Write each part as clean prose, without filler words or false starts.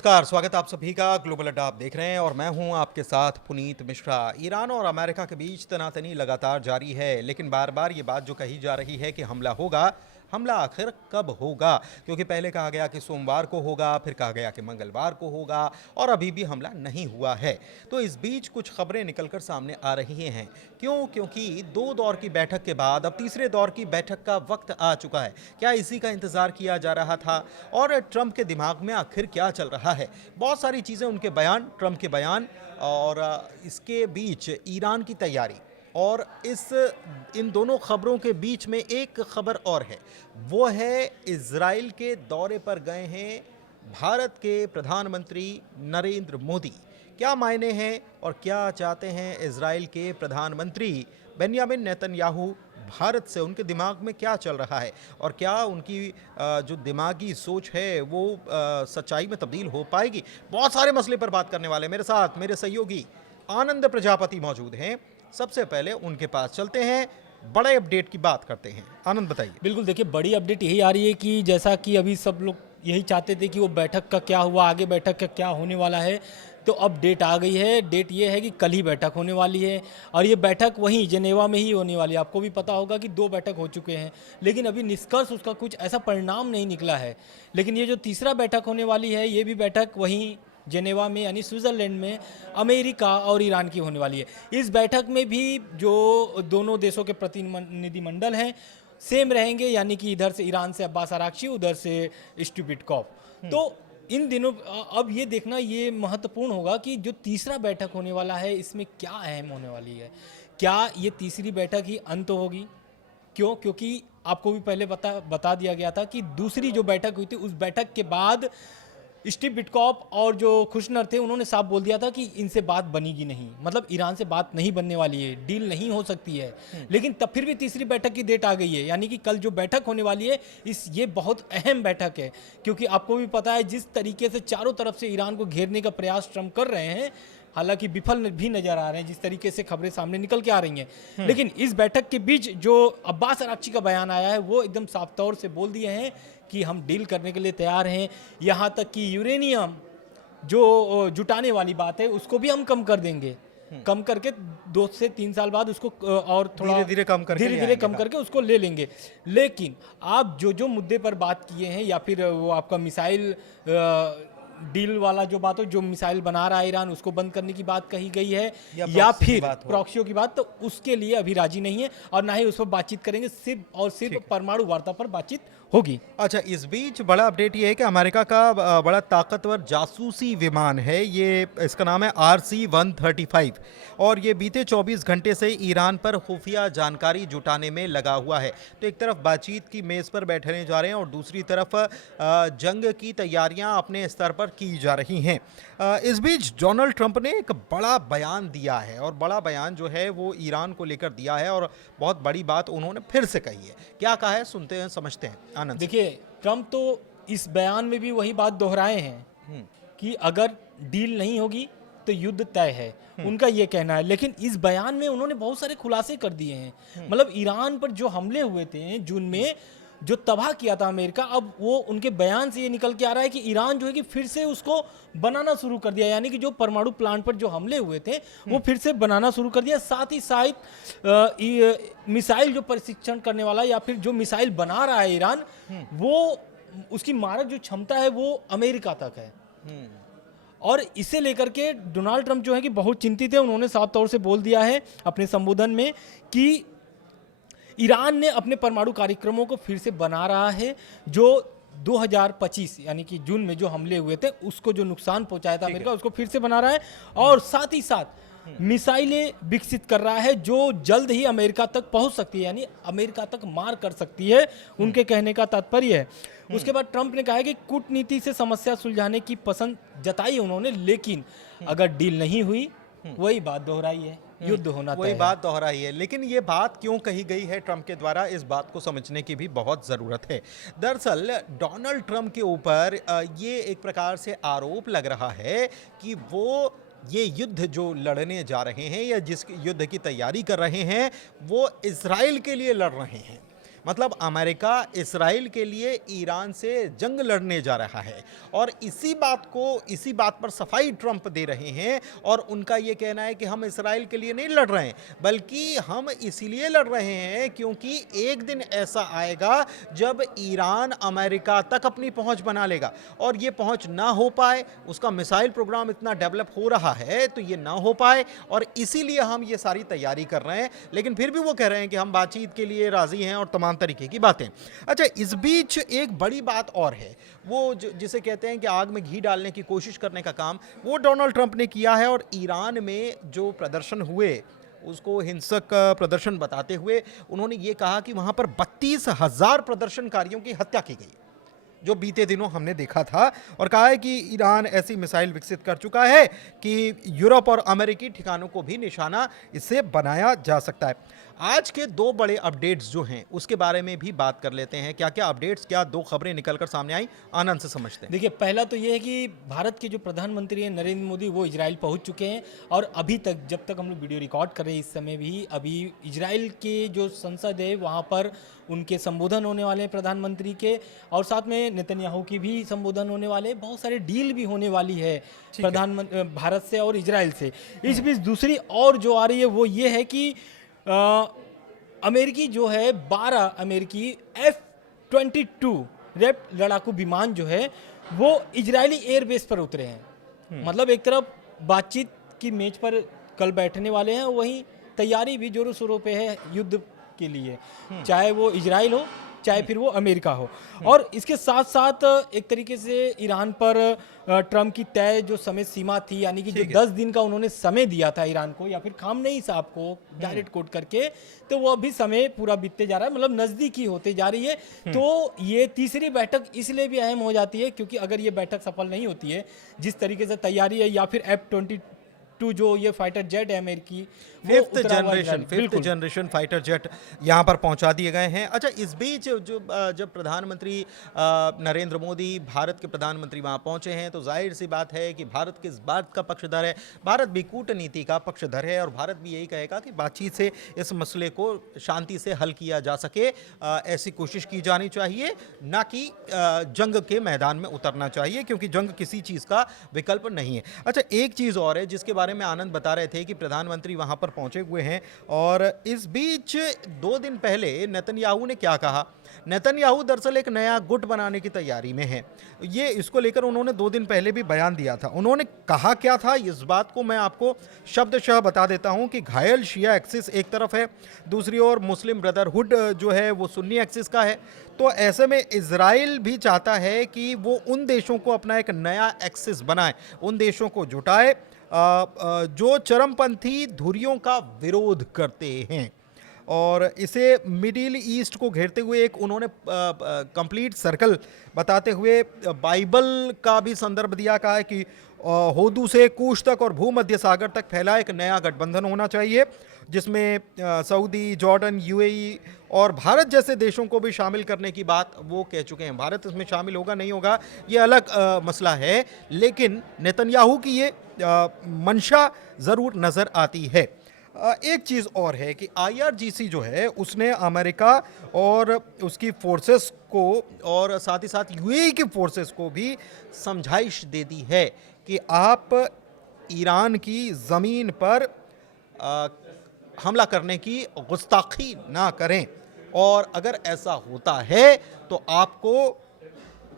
नमस्कार, स्वागत है आप सभी का। ग्लोबल अड्डा आप देख रहे हैं और मैं हूं आपके साथ पुनीत मिश्रा। ईरान और अमेरिका के बीच तनातनी लगातार जारी है, लेकिन बार बार ये बात जो कही जा रही है कि हमला होगा, हमला आखिर कब होगा? क्योंकि पहले कहा गया कि सोमवार को होगा, फिर कहा गया कि मंगलवार को होगा और अभी भी हमला नहीं हुआ है। तो इस बीच कुछ खबरें निकलकर सामने आ रही हैं। क्यों? क्योंकि 2 दौर की बैठक के बाद अब तीसरे दौर की बैठक का वक्त आ चुका है। क्या इसी का इंतजार किया जा रहा था? और ट्रंप के दिमाग में आखिर क्या चल रहा है? बहुत सारी चीज़ें, उनके बयान, ट्रंप के बयान और इसके बीच ईरान की तैयारी और इन दोनों खबरों के बीच में एक खबर और है। वो है इजराइल के दौरे पर गए हैं भारत के प्रधानमंत्री नरेंद्र मोदी। क्या मायने हैं और क्या चाहते हैं इजराइल के प्रधानमंत्री बेंयामिन नेतन्याहू भारत से? उनके दिमाग में क्या चल रहा है और क्या उनकी जो दिमागी सोच है वो सच्चाई में तब्दील हो पाएगी? बहुत सारे मसले पर बात करने वाले मेरे साथ मेरे सहयोगी आनंद प्रजापति मौजूद हैं। सबसे पहले उनके पास चलते हैं, बड़े अपडेट की बात करते हैं। आनंद बताइए। बिल्कुल, देखिए बड़ी अपडेट यही आ रही है कि जैसा कि अभी सब लोग यही चाहते थे कि वो बैठक का क्या हुआ, आगे बैठक का क्या होने वाला है, तो अब डेट आ गई है। डेट ये है कि कल ही बैठक होने वाली है और ये बैठक वहीं जेनेवा में ही होने वाली है। आपको भी पता होगा कि 2 बैठक हो चुके हैं, लेकिन अभी निष्कर्ष उसका कुछ ऐसा परिणाम नहीं निकला है। लेकिन ये जो तीसरा बैठक होने वाली है, ये भी बैठक वहीं जेनेवा में यानी स्विट्ज़रलैंड में अमेरिका और ईरान की होने वाली है। इस बैठक में भी जो दोनों देशों के प्रतिनिधिमंडल हैं सेम रहेंगे, यानी कि इधर से ईरान से अब्बास अराक्ची, उधर से स्टुपिटकॉफ। तो इन दिनों अब ये देखना ये महत्वपूर्ण होगा कि जो तीसरा बैठक होने वाला है इसमें क्या अहम होने वाली है। क्या ये तीसरी बैठक ही अंत होगी? क्यों? क्योंकि आपको भी पहले बता दिया गया था कि दूसरी जो बैठक हुई थी उस बैठक के बाद स्टीव विटकॉफ और जो कुशनर थे उन्होंने साफ बोल दिया था कि इनसे बात बनेगी नहीं, मतलब ईरान से बात नहीं बनने वाली है, डील नहीं हो सकती है। लेकिन तब फिर भी तीसरी बैठक की डेट आ गई है, यानी कि कल जो बैठक होने वाली है ये बहुत अहम बैठक है। क्योंकि आपको भी पता है जिस तरीके से चारों तरफ से ईरान को घेरने का प्रयास ट्रंप कर रहे हैं, हालांकि विफल भी नजर आ रहे हैं जिस तरीके से खबरें सामने निकल के आ रही हैं। लेकिन इस बैठक के बीच जो अब्बास अराक्ची का बयान आया है वो एकदम साफ तौर से बोल दिए हैं कि हम डील करने के लिए तैयार हैं। यहाँ तक कि यूरेनियम जो जुटाने वाली बात है उसको भी हम कम कर देंगे, कम करके 2 से 3 साल बाद उसको और थोड़ा धीरे धीरे कम करके उसको ले लेंगे। लेकिन आप जो मुद्दे पर बात किए हैं, या फिर वो आपका मिसाइल डील वाला जो बात हो, जो मिसाइल बना रहा है ईरान उसको बंद करने की बात कही गई है, या फिर प्रॉक्सियों की बात, तो उसके लिए अभी राजी नहीं है और ना ही उस पर बातचीत करेंगे। सिर्फ और सिर्फ परमाणु वार्ता पर बातचीत होगी। अच्छा, इस बीच बड़ा अपडेट ये है कि अमेरिका का बड़ा ताकतवर जासूसी विमान है, ये इसका नाम है RC-135 और ये बीते 24 घंटे से ईरान पर खुफिया जानकारी जुटाने में लगा हुआ है। तो एक तरफ बातचीत की मेज़ पर बैठने जा रहे हैं और दूसरी तरफ जंग की तैयारियां अपने स्तर पर की जा रही हैं। इस बीच डोनाल्ड ट्रंप ने एक बड़ा बयान दिया है और बड़ा बयान जो है वो ईरान को लेकर दिया है और बहुत बड़ी बात उन्होंने फिर से कही है। क्या कहा है, सुनते हैं, समझते हैं। आनंद। देखिए, ट्रंप तो इस बयान में भी वही बात दोहराए हैं कि अगर डील नहीं होगी तो युद्ध तय है, उनका ये कहना है। लेकिन इस बयान में उन्होंने बहुत सारे खुलासे कर दिए हैं। मतलब ईरान पर जो हमले हुए थे जून में, जो तबाह किया था अमेरिका, अब वो उनके बयान से ये निकल के आ रहा है कि ईरान जो है कि फिर से उसको बनाना शुरू कर दिया, यानी कि जो परमाणु प्लांट पर जो हमले हुए थे वो फिर से बनाना शुरू कर दिया। साथ ही साथ मिसाइल जो परीक्षण करने वाला या फिर जो मिसाइल बना रहा है ईरान, वो उसकी मारक जो क्षमता है वो अमेरिका तक है। और इसे लेकर के डोनाल्ड ट्रंप जो है कि बहुत चिंतित है। उन्होंने साफ तौर से बोल दिया है अपने संबोधन में कि ईरान ने अपने परमाणु कार्यक्रमों को फिर से बना रहा है। जो 2025 यानी कि जून में जो हमले हुए थे उसको जो नुकसान पहुंचाया था अमेरिका, उसको फिर से बना रहा है और साथ ही साथ मिसाइलें विकसित कर रहा है जो जल्द ही अमेरिका तक पहुंच सकती है, यानी अमेरिका तक मार कर सकती है, उनके कहने का तात्पर्य है। उसके बाद ट्रंप ने कहा है कि कूटनीति से समस्या सुलझाने की पसंद जताई उन्होंने, लेकिन अगर डील नहीं हुई वही बात दोहराई है, युद्ध होना वही बात दोहराई है। लेकिन ये बात क्यों कही गई है ट्रंप के द्वारा, इस बात को समझने की भी बहुत ज़रूरत है। दरअसल डोनाल्ड ट्रंप के ऊपर ये एक प्रकार से आरोप लग रहा है कि वो ये युद्ध जो लड़ने जा रहे हैं या जिस युद्ध की तैयारी कर रहे हैं वो इजराइल के लिए लड़ रहे हैं। मतलब अमेरिका इसराइल के लिए ईरान से जंग लड़ने जा रहा है और इसी बात पर सफाई ट्रंप दे रहे हैं और उनका ये कहना है कि हम इसराइल के लिए नहीं लड़ रहे हैं, बल्कि हम इसीलिए लड़ रहे हैं क्योंकि एक दिन ऐसा आएगा जब ईरान अमेरिका तक अपनी पहुंच बना लेगा और ये पहुंच ना हो पाए, उसका मिसाइल प्रोग्राम इतना डेवलप हो रहा है तो ये ना हो पाए और इसीलिए हम ये सारी तैयारी कर रहे हैं। लेकिन फिर भी वो कह रहे हैं कि हम बातचीत के लिए राजी हैं और तमाम तरीके की बातें। अच्छा, इस बीच एक बड़ी बात और है, वो जिसे कहते हैं कि आग में घी डालने की कोशिश करने का काम वो डोनाल्ड ट्रंप ने किया है और ईरान में जो प्रदर्शन हुए उसको हिंसक प्रदर्शन बताते हुए उन्होंने ये कहा कि वहां पर 32,000 प्रदर्शनकारियों की हत्या की गई, जो बीते दिनों हमने देखा था, और कहा है कि ईरान ऐसी मिसाइल विकसित कर चुका है कि यूरोप और अमेरिकी ठिकानों को भी निशाना इससे बनाया जा सकता है। आज के दो बड़े अपडेट्स जो हैं उसके बारे में भी बात कर लेते हैं। क्या क्या अपडेट्स, क्या दो खबरें निकलकर सामने आई, आनंद से समझते हैं। देखिए, पहला तो ये है कि भारत के जो प्रधानमंत्री हैं नरेंद्र मोदी, वो इजराइल पहुंच चुके हैं और अभी तक, जब तक हम लोग वीडियो रिकॉर्ड कर रहे हैं इस समय भी, अभी इजराइल के जो संसद है वहाँ पर उनके संबोधन होने वाले हैं प्रधानमंत्री के, और साथ में नेतन्याहू की भी संबोधन होने वाले, बहुत सारे डील भी होने वाली है प्रधानमंत्री भारत से और इजराइल से। इस बीच दूसरी और जो आ रही है वो ये है कि अमेरिकी जो है 12 अमेरिकी F-22 रैप लड़ाकू विमान जो है वो इजरायली एयरबेस पर उतरे हैं। मतलब एक तरफ बातचीत की मेज पर कल बैठने वाले हैं, वहीं तैयारी भी जोरों शोरों पे है युद्ध के लिए, चाहे वो इजराइल हो चाहे फिर वो अमेरिका हो। और इसके साथ साथ एक तरीके से ईरान पर ट्रम्प की तय जो समय सीमा थी, यानी कि जो 10 दिन का उन्होंने समय दिया था ईरान को, या फिर खामनेई साहब को डायरेक्ट कोट करके, तो वो अभी समय पूरा बीतते जा रहा है, मतलब नज़दीकी होते जा रही है। तो ये तीसरी बैठक इसलिए भी अहम हो जाती है क्योंकि अगर ये बैठक सफल नहीं होती है, जिस तरीके से तैयारी है, या फिर F-22 जो ये फाइटर जेट है अमेरिकी, फिफ्थ जनरेशन फाइटर जेट यहाँ पर पहुँचा दिए गए हैं। अच्छा, इस बीच जब प्रधानमंत्री नरेंद्र मोदी, भारत के प्रधानमंत्री वहाँ पहुँचे हैं, तो जाहिर सी बात है कि भारत किस बात का पक्षधर है, भारत भी कूटनीति का पक्षधर है और भारत भी यही कहेगा कि बातचीत से इस मसले को शांति से हल किया जा सके, ऐसी कोशिश की जानी चाहिए, ना कि जंग के मैदान में उतरना चाहिए, क्योंकि जंग किसी चीज़ का विकल्प नहीं है। अच्छा, एक चीज़ और है जिसके बारे में आनंद बता रहे थे कि प्रधानमंत्री वहाँ पर पहुंचे हुए हैं, और इस बीच 2 दिन पहले नेतन्याहू ने क्या कहा। नेतन्याहू दरअसल एक नया गुट बनाने की तैयारी में है, ये इसको लेकर उन्होंने 2 दिन पहले भी बयान दिया था। उन्होंने कहा क्या था, इस बात को मैं आपको शब्दशः बता देता हूं कि घायल शिया एक्सिस एक तरफ है, दूसरी ओर मुस्लिम ब्रदरहुड जो है वो सुन्नी एक्सिस का है। तो ऐसे में इजराइल भी चाहता है कि वो उन देशों को अपना एक नया एक्सिस बनाए, उन देशों को जुटाए जो चरमपंथी धुरियों का विरोध करते हैं, और इसे मिडिल ईस्ट को घेरते हुए एक उन्होंने कंप्लीट सर्कल बताते हुए बाइबल का भी संदर्भ दिया। कहा है कि होदू से कूश तक और भूमध्य सागर तक फैला एक नया गठबंधन होना चाहिए, जिसमें सऊदी, जॉर्डन, यूएई और भारत जैसे देशों को भी शामिल करने की बात वो कह चुके हैं। भारत इसमें शामिल होगा नहीं होगा ये अलग मसला है, लेकिन नेतन्याहू की ये मंशा ज़रूर नज़र आती है। एक चीज़ और है कि IRGC जो है उसने अमेरिका और उसकी फोर्सेस को और साथ ही साथ यूएई की फोर्सेस को भी समझाइश दे दी है कि आप ईरान की ज़मीन पर हमला करने की गुस्ताखी ना करें, और अगर ऐसा होता है तो आपको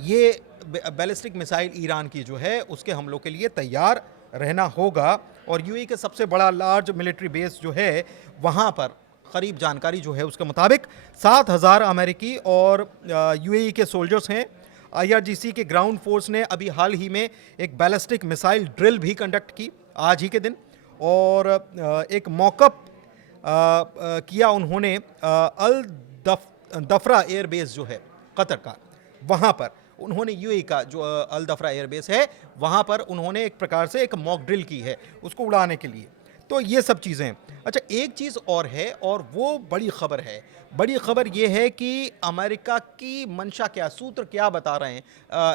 ये बैलिस्टिक मिसाइल ईरान की जो है उसके हमलों के लिए तैयार रहना होगा। और यूएई के सबसे बड़ा लार्ज मिलिट्री बेस जो है वहाँ पर करीब जानकारी जो है उसके मुताबिक 7,000 अमेरिकी और यूएई के सोल्जर्स हैं। IRGC के ग्राउंड फोर्स ने अभी हाल ही में एक बैलिस्टिक मिसाइल ड्रिल भी कंडक्ट की आज ही के दिन, और एक मॉकअप किया उन्होंने अल दफरा एयरबेस जो है कतर का, वहाँ पर उन्होंने यूएई का जो अल दफरा एयरबेस है वहाँ पर उन्होंने एक प्रकार से एक मॉक ड्रिल की है उसको उड़ाने के लिए। तो ये सब चीज़ें। अच्छा, एक चीज़ और है और वो बड़ी खबर है। बड़ी खबर ये है कि अमेरिका की मंशा क्या, सूत्र क्या बता रहे हैं,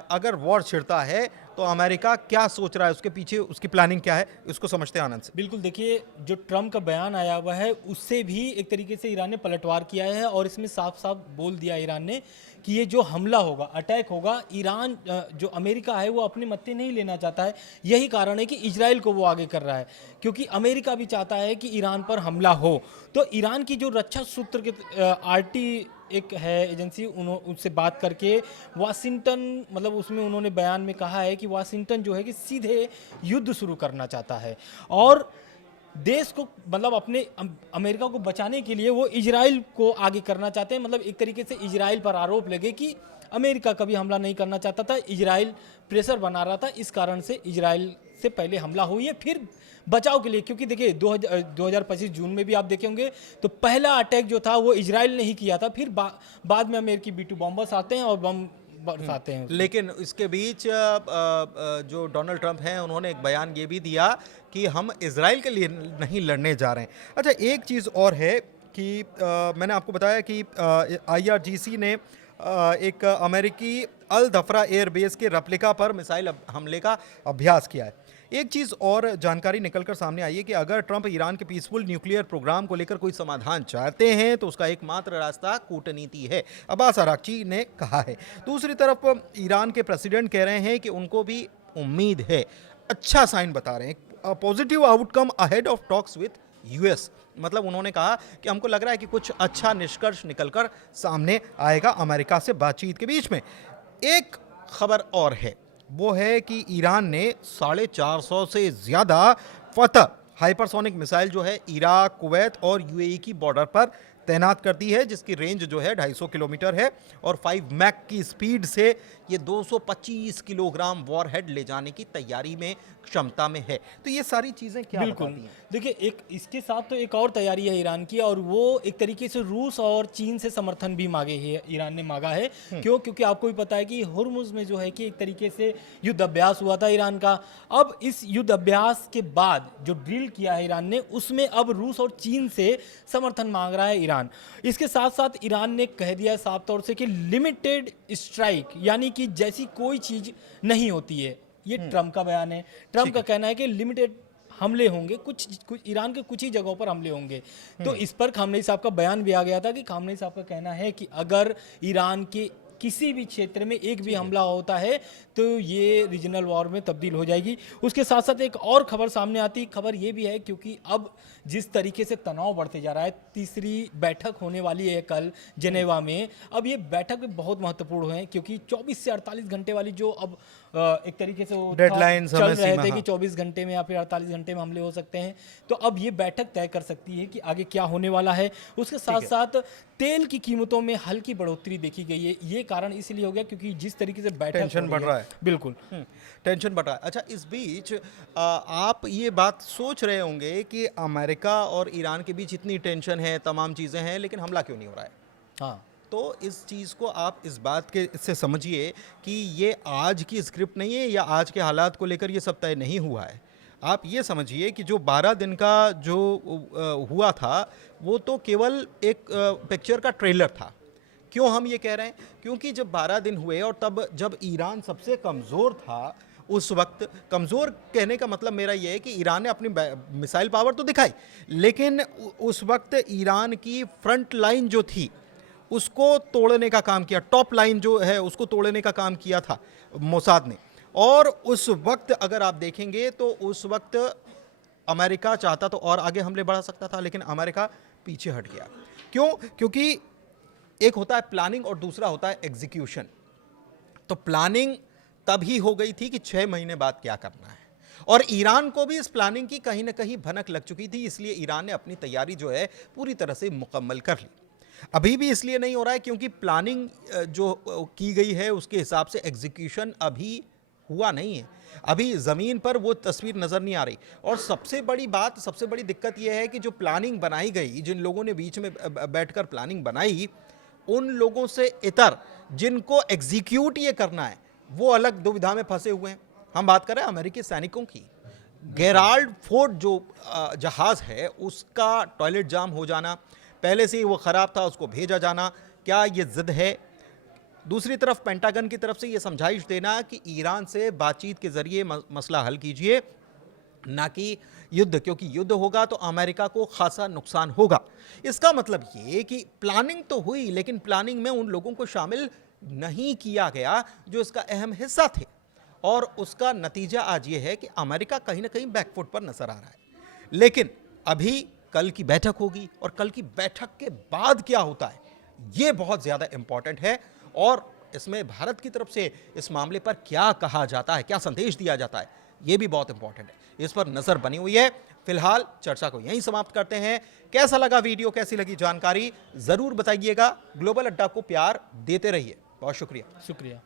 अगर वॉर छिड़ता है तो अमेरिका क्या सोच रहा है, उसके पीछे उसकी प्लानिंग क्या है, इसको समझते हैं आनंद से। बिल्कुल देखिए, जो ट्रम्प का बयान आया हुआ है उससे भी एक तरीके से ईरान ने पलटवार किया है और इसमें साफ साफ बोल दिया ईरान ने कि ये जो हमला होगा, अटैक होगा, ईरान जो अमेरिका है वो अपने मत्थे नहीं लेना चाहता है। यही कारण है कि इजराइल को वो आगे कर रहा है, क्योंकि अमेरिका भी चाहता है कि ईरान पर हमला हो। तो ईरान की जो रक्षा सूत्र के आरटी एक है एजेंसी, उनसे बात करके वाशिंगटन, मतलब उसमें उन्होंने बयान में कहा है कि वाशिंगटन जो है कि सीधे युद्ध शुरू करना चाहता है और देश को, मतलब अपने अमेरिका को बचाने के लिए वो इजराइल को आगे करना चाहते हैं। मतलब एक तरीके से इजराइल पर आरोप लगे कि अमेरिका कभी हमला नहीं करना चाहता था, इजराइल प्रेशर बना रहा था, इस कारण से इजराइल से पहले हमला हुई है, फिर बचाव के लिए। क्योंकि देखिए 2025 जून में भी आप देखे होंगे तो पहला अटैक जो था वो इजराइल ने ही किया था, फिर बाद में अमेरिकी B2 बॉम्बर्स आते हैं और बम बरसाते हैं। लेकिन इसके बीच जो डोनाल्ड ट्रंप हैं उन्होंने एक बयान ये भी दिया कि हम इजराइल के लिए नहीं लड़ने जा रहे हैं। अच्छा, एक चीज़ और है कि मैंने आपको बताया कि IRGC ने एक अमेरिकी अल दफरा एयरबेस के रेप्लिका पर मिसाइल हमले का अभ्यास किया है। एक चीज़ और जानकारी निकलकर सामने आई है कि अगर ट्रंप ईरान के पीसफुल न्यूक्लियर प्रोग्राम को लेकर कोई समाधान चाहते हैं तो उसका एकमात्र रास्ता कूटनीति है, अब्बास अराक्ची ने कहा है। दूसरी तरफ ईरान के प्रेसिडेंट कह रहे हैं कि उनको भी उम्मीद है, अच्छा साइन बता रहे हैं, positive outcome ahead of talks with US। मतलब उन्होंने कहा कि हमको लग रहा है कि कुछ अच्छा निष्कर्ष निकलकर सामने आएगा अमेरिका से बातचीत के बीच में। एक खबर और है, वो है कि ईरान ने 450 से ज़्यादा फतह हाइपरसोनिक मिसाइल जो है इराक, कुवैत और UAE की बॉर्डर पर तैनात कर दी है, जिसकी रेंज जो है 250 किलोमीटर है और 5 मैक की स्पीड से ये 225 किलोग्राम वॉरहेड ले जाने की तैयारी में, क्षमता में है। तो ये सारी चीज़ें क्या बिल्कुल बताती हैं? देखिए, एक इसके साथ तो एक और तैयारी है ईरान की, और वो एक तरीके से रूस और चीन से समर्थन भी मांगे है, ईरान ने मांगा है। क्यों? क्योंकि आपको भी पता है कि हुर्मुज में जो है कि एक तरीके से युद्ध अभ्यास हुआ था ईरान का। अब इस युद्ध अभ्यास के बाद जो ड्रिल किया है ईरान ने, उसमें अब रूस और चीन से समर्थन मांग रहा है ईरान। इसके साथ साथ ईरान ने कह दिया है साफ तौर से कि लिमिटेड स्ट्राइक, यानी कि जैसी कोई चीज नहीं होती है। ये ट्रम्प का बयान है। ट्रम्प का कहना है कि लिमिटेड हमले होंगे, कुछ ईरान के कुछ ही जगहों पर हमले होंगे। तो इस पर खामनेई साहब का बयान भी आ गया था कि खामनेई साहब का कहना है कि अगर ईरान के किसी भी क्षेत्र में एक भी हमला होता है तो ये रीजनल वॉर में तब्दील हो जाएगी। उसके साथ साथ एक और खबर सामने आती, खबर ये भी है क्योंकि अब जिस तरीके से तनाव बढ़ते जा रहा है, तीसरी बैठक होने वाली है कल जेनेवा में। अब ये बैठक भी बहुत महत्वपूर्ण है क्योंकि 24 से 48 घंटे वाली जो अब एक तरीके से वो डेडलाइन चल समय रहे सीमा, थे कि 24 घंटे में या फिर 48 घंटे में हमले हो सकते हैं। तो अब ये बैठक तय कर सकती है कि आगे क्या होने वाला है। उसके साथ साथ तेल की कीमतों में हल्की बढ़ोतरी देखी गई है। ये कारण इसलिए हो गया क्योंकि जिस तरीके से बैठक टेंशन बढ़ रहा है। बिल्कुल टेंशन बढ़ रहा है। अच्छा, इस बीच आप ये बात सोच रहे होंगे कि अमेरिका और ईरान के बीच इतनी टेंशन है, तमाम चीज़ें हैं, लेकिन हमला क्यों नहीं हो रहा है? हाँ, तो इस चीज़ को आप इस बात के से समझिए कि ये आज की स्क्रिप्ट नहीं है या आज के हालात को लेकर ये सब तय नहीं हुआ है। आप ये समझिए कि जो 12 दिन का जो हुआ था वो तो केवल एक पिक्चर का ट्रेलर था। क्यों हम ये कह रहे हैं? क्योंकि जब 12 दिन हुए और तब जब ईरान सबसे कमज़ोर था, उस वक्त, कमज़ोर कहने का मतलब मेरा ये है कि ईरान ने अपनी मिसाइल पावर तो दिखाई, लेकिन उस वक्त ईरान की फ्रंट लाइन जो थी उसको तोड़ने का काम किया, टॉप लाइन जो है उसको तोड़ने का काम किया था मोसाद ने। और उस वक्त अगर आप देखेंगे तो उस वक्त अमेरिका चाहता तो और आगे हमले बढ़ा सकता था, लेकिन अमेरिका पीछे हट गया। क्यों? क्योंकि एक होता है प्लानिंग और दूसरा होता है एग्जीक्यूशन। तो प्लानिंग तभी हो गई थी कि 6 महीने बाद क्या करना है, और ईरान को भी इस प्लानिंग की कहीं ना कहीं भनक लग चुकी थी, इसलिए ईरान ने अपनी तैयारी जो है पूरी तरह से मुकम्मल कर ली। अभी भी इसलिए नहीं हो रहा है क्योंकि प्लानिंग जो की गई है उसके हिसाब से एग्जीक्यूशन अभी हुआ नहीं है। अभी ज़मीन पर वो तस्वीर नज़र नहीं आ रही। और सबसे बड़ी बात, सबसे बड़ी दिक्कत यह है कि जो प्लानिंग बनाई गई, जिन लोगों ने बीच में बैठकर प्लानिंग बनाई, उन लोगों से इतर जिनको एग्जीक्यूट ये करना है वो अलग दुविधा में फंसे हुए हैं। हम बात कर रहे हैं अमेरिकी सैनिकों की। गेराल्ड फोर्ड जो जहाज़ है उसका टॉयलेट जाम हो जाना, पहले से ही वो ख़राब था, उसको भेजा जाना, क्या ये ज़िद है? दूसरी तरफ पेंटागन की तरफ से यह समझाइश देना कि ईरान से बातचीत के जरिए मसला हल कीजिए, ना कि युद्ध, क्योंकि युद्ध होगा तो अमेरिका को खासा नुकसान होगा। इसका मतलब ये कि प्लानिंग तो हुई, लेकिन प्लानिंग में उन लोगों को शामिल नहीं किया गया जो इसका अहम हिस्सा थे, और उसका नतीजा आज ये है कि अमेरिका कहीं ना कहीं बैकफुट पर नजर आ रहा है। लेकिन अभी कल की बैठक होगी, और कल की बैठक के बाद क्या होता है ये बहुत ज्यादा इंपॉर्टेंट है, और इसमें भारत की तरफ से इस मामले पर क्या कहा जाता है, क्या संदेश दिया जाता है, ये भी बहुत इंपॉर्टेंट है। इस पर नजर बनी हुई है। फिलहाल चर्चा को यहीं समाप्त करते हैं। कैसा लगा वीडियो, कैसी लगी जानकारी, जरूर बताइएगा। ग्लोबल अड्डा को प्यार देते रहिए। बहुत शुक्रिया। शुक्रिया।